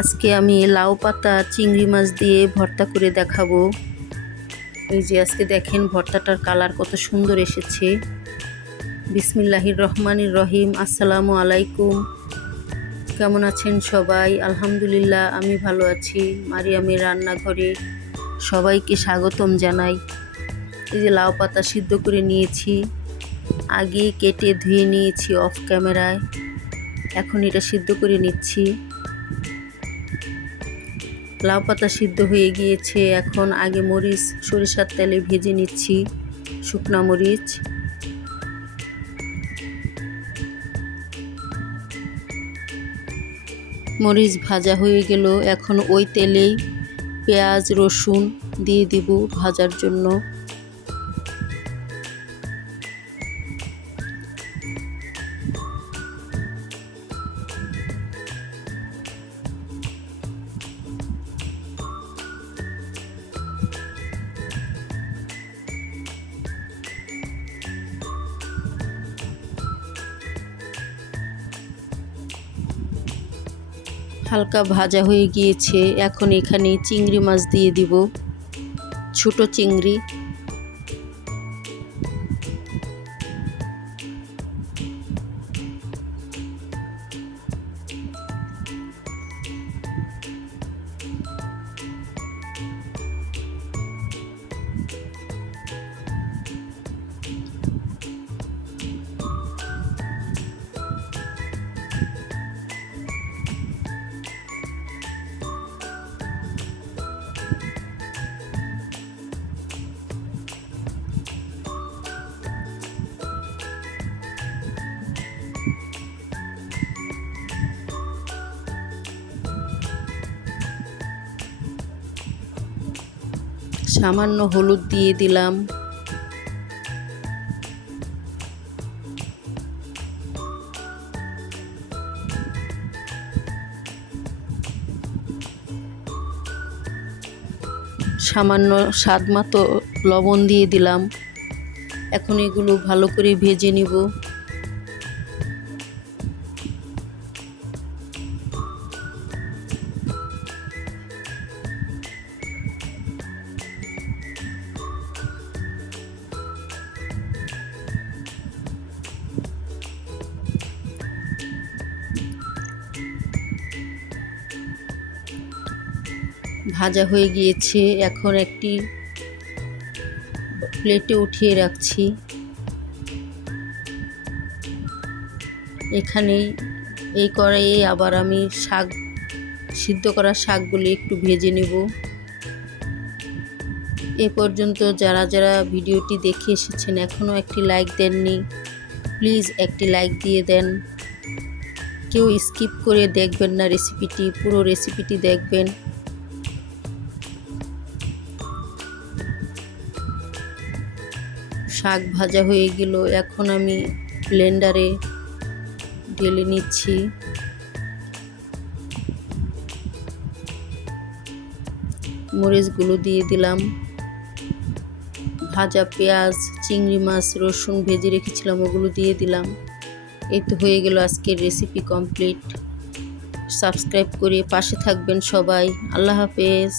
আজকে আমি লাউ পাতা চিংড়ি মাছ দিয়ে ভর্তা করে দেখাবো। এই যে আজকে দেখেন ভর্তাটার কালার কত সুন্দর এসেছে। বিসমিল্লাহির রহমানির রহিম। আসসালামু আলাইকুম। কেমন আছেন সবাই? আলহামদুলিল্লাহ আমি ভালো আছি। মারিয়ামের রান্নাঘরে সবাইকে স্বাগতম জানাই। এই যে লাউ পাতা সিদ্ধ করে নিয়েছি, আগে কেটে ধুয়ে নিয়েছি অফ ক্যামেরায়। এখন এটা সিদ্ধ করে নিচ্ছি। লাউ পাতা সিদ্ধ হয়ে গিয়েছে। এখন আগে মরিচ সরিষার তেলে ভেজে নিচ্ছি, শুকনা মরিচ। মরিচ ভাজা হয়ে গেল। এখন ওই তেলেই পেঁয়াজ রসুন দিয়ে দিব ভাজার জন্য। হালকা ভাজা হয়ে গিয়েছে। এখন এখানে চিংড়ি মাছ দিয়ে দিব, ছোট চিংড়ি। সামান্য হলুদ দিয়ে দিলাম। সামান্য স্বাদ মতো লবণ দিয়ে দিলাম। এখন এগুলো ভালো করে ভেজে নিব। ভাজা হয়ে গিয়েছে। এখন একটি প্লেটে উঠিয়ে রাখছি। এখানেই এই কড়াইয়ে আবার আমি সিদ্ধ করা শাকগুলি একটু ভেজে নেব। এ পর্যন্ত যারা যারা ভিডিওটি দেখে এসেছেন এখনও একটি লাইক দেননি, প্লিজ একটি লাইক দিয়ে দেন। কেউ স্কিপ করে দেখবেন না রেসিপিটি, পুরো রেসিপিটি দেখবেন। শাক ভাজা হয়ে গেল। এখন আমি ব্লেন্ডারে ঢেলে নিচ্ছি। মরিচগুলো দিয়ে দিলাম। ভাজা পেঁয়াজ, চিংড়ি মাছ, রসুন ভেজে রেখেছিলাম ওগুলো দিয়ে দিলাম। এই তো হয়ে গেল আজকের রেসিপি কমপ্লিট। সাবস্ক্রাইব করে পাশে থাকবেন সবাই। আল্লাহ হাফেজ।